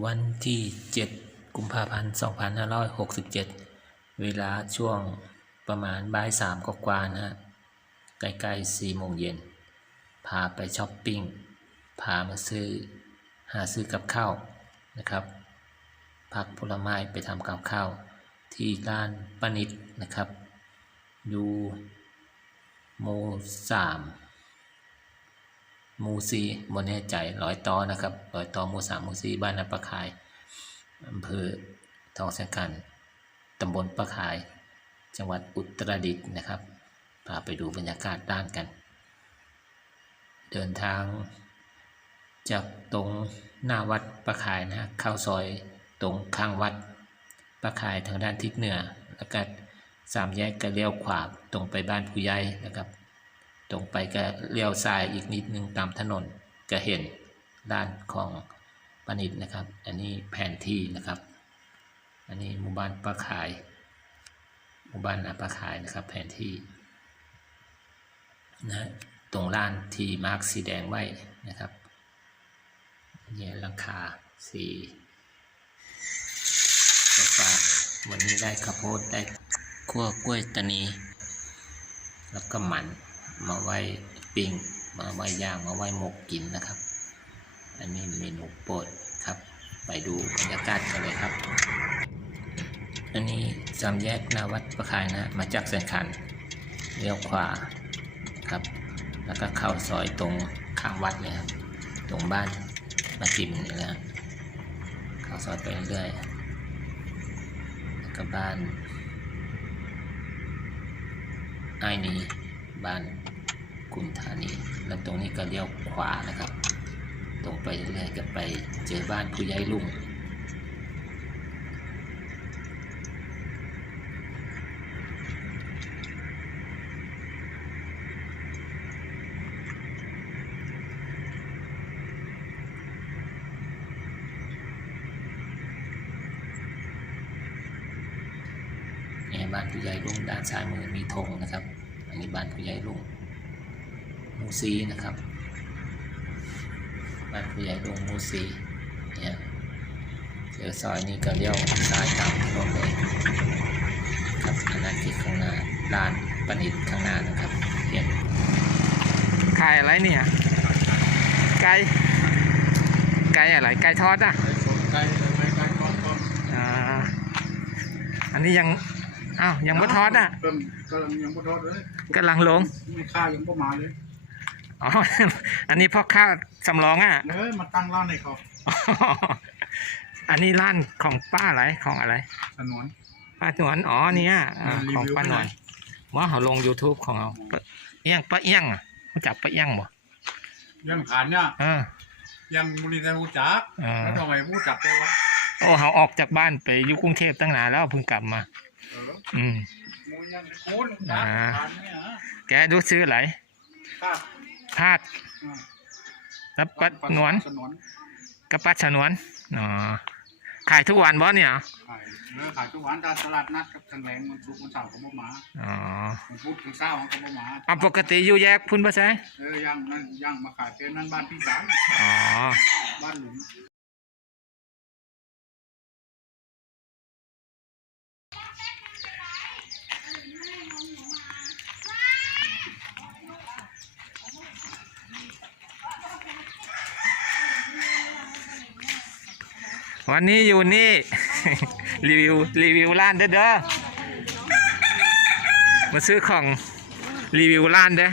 วันที่ 7 กุมภาพันธ์ 2567 เวลาช่วงประมาณบ่ายสามกว่าๆนะฮะ ใกล้ๆ4โมงเย็น พาไปช้อปปิ้ง พามาซื้อ หาซื้อกับข้าวนะครับ ผักผลไม้ไปทำกับข้าว ที่ร้านปนิดนะครับ อยู่โมสาม มูซีบนแน่ใจร้อยต่อนะครับร้อยต่อมูสามมูซีบ้านนาปะขายอำเภอทองแสงกันตำบลปะขาย จังหวัดอุตรดิตถ์นะครับพาไปดูบรรยากาศด้านกัน เดินทางจากตรงหน้าวัดประขายนะเข้าซอยตรงข้างวัดประขายทางด้านทิศเหนือแล้วก็สามแยกก็เลี้ยวขวาตรงไปบ้านผู้ใหญ่นะครับ ตรงไปก็เลี้ยวซ้ายอีกนิดนึงตามถนนจะเห็นด้านของปนิดนะครับ อันนี้แผนที่นะครับ อันนี้หมู่บ้านปลาขาย หมู่บ้านนาปลาขายนะครับ แผนที่นะตรงล้านที่มาร์กสีแดงไว้นะครับเนี่ยราคาสีฟ้าวันนี้ได้ข้าวโพดได้ขั้วกล้วยตานี แล้วก็หมัน มาไว้ปิ้ง มาไว้ย่าง มาไว้หมกกินนะครับ อันนี้เมนูโปรดครับ ไปดูบรรยากาศกันเลยครับ อันนี้สามแยกหนาวัดประคายนะ มาจากแสนขันเลี้ยวขวาครับ แล้วก็เข้าซอยตรงข้างวัดเลยครับ ตรงบ้านมาจิมนี่นะเข้าซอยไปเรื่อยแล้วก็บ้านไอ้นี้ บ้านกุมธานี แล้วตรงนี้ก็เลี้ยวขวานะครับ ตรงไปเรื่อยๆก็ไปเจอบ้านผู้ใหญ่ลุงเนี่ยบ้านผู้ใหญ่ลุงด้านซ้ายมือมีธงนะครับ อันนี้บ้านผู้ใหญ่ลุงหมูซีนะครับบ้านผู้ใหญ่ลุงหมูซีเนี่ยเจอซอยนี้ก็เลี้ยวซ้ายตามถนนเลยครับอันนั้นที่ข้างหน้าร้านปนิดข้างหน้านะครับเห็นขายอะไรเนี่ย ไก่ไก่อะไรไก่ทอดอะไก่ไก่ไก่ทอดทอดอ่าอันนี้ยังอ้าวยังไม่ทอดอะเพิ่มก็ยังไม่ทอดเลย กำลังลงไม่ค่ายังไม่มาเลยอ๋ออันนี้พ่อค้าสำรองอะเฮ้ยมาตั้งร้านให้เขาอันนี้ร้านของป้าอะไรของอะไรถนนป้าหนวลอ๋อเนี่ยอ่ารีวิวของป้าหนวลไปไหว่าเขาลง YouTube ของเราป้าเอี้ยงป้าเอี้ยงอะรู้จักป้าเอี้ยงบ่ยังขานเนี่ยเออยังบุรีรัมย์รู้จักอ่าแล้วทำไมรู้จักได้วะโอ้เขาออกจากบ้านไปอยู่กรุงเทพตั้งนานแล้วเพิ่งกลับมาเอออื มมูยังคุ้นจักอ่าขานเนี่ยฮะแกดูซื้ออะไรค่าพาดอ่าแล้วป้าหนวลถนนกับป้าชนวนอ๋อขายทุกวันบ่เนี่ยขายเออขายทุกวันตามตลาดนัดกับทางแรงมันสุกร์มันเสาร์เขาบ่มาอ๋อมันพุธถึงเช้าร์เขาบ่มาเอาปกติอยู่แยกพุ่นปะใช่เออย่างนั่นย่างมาขายเป็นนั่นบ้านพี่สามอ๋อ บ้านหลุม วันนี้อยู่นี่ รีวิวรีวิวร้านเด้อเด้อมาซื้อของรีวิวร้านเด้อ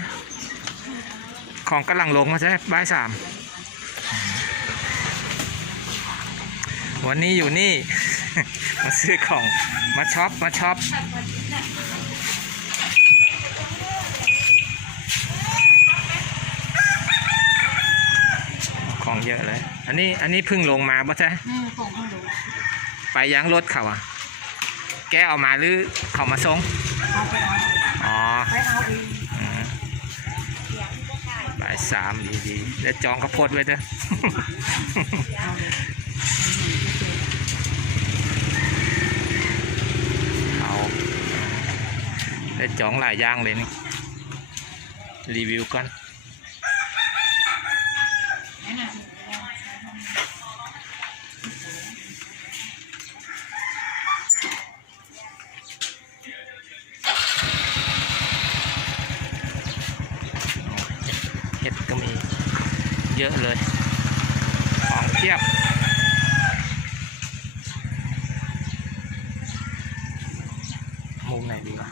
ของกำลังลงมาใช่บ่ายสามวันนี้อยู่นี่ มาซื้อของมาช็อปมาช็อปของเยอะเลย อันนี้อันนี้เพิ่งลงมาป่ะใช่อืมของเขาดูไปยังรถเขาอะ แกเอามาหรือเขามาส่งเอาไปเอาอ๋อไปเอาเองอืมบ่ายสามดีดีๆแล้วจองข้าวโพดไว้เด้อ เอาได้จองหลายอย่างเลยนี่ รีวิวก่อน เยอะเลยของเทียบมุมไหนดีวะ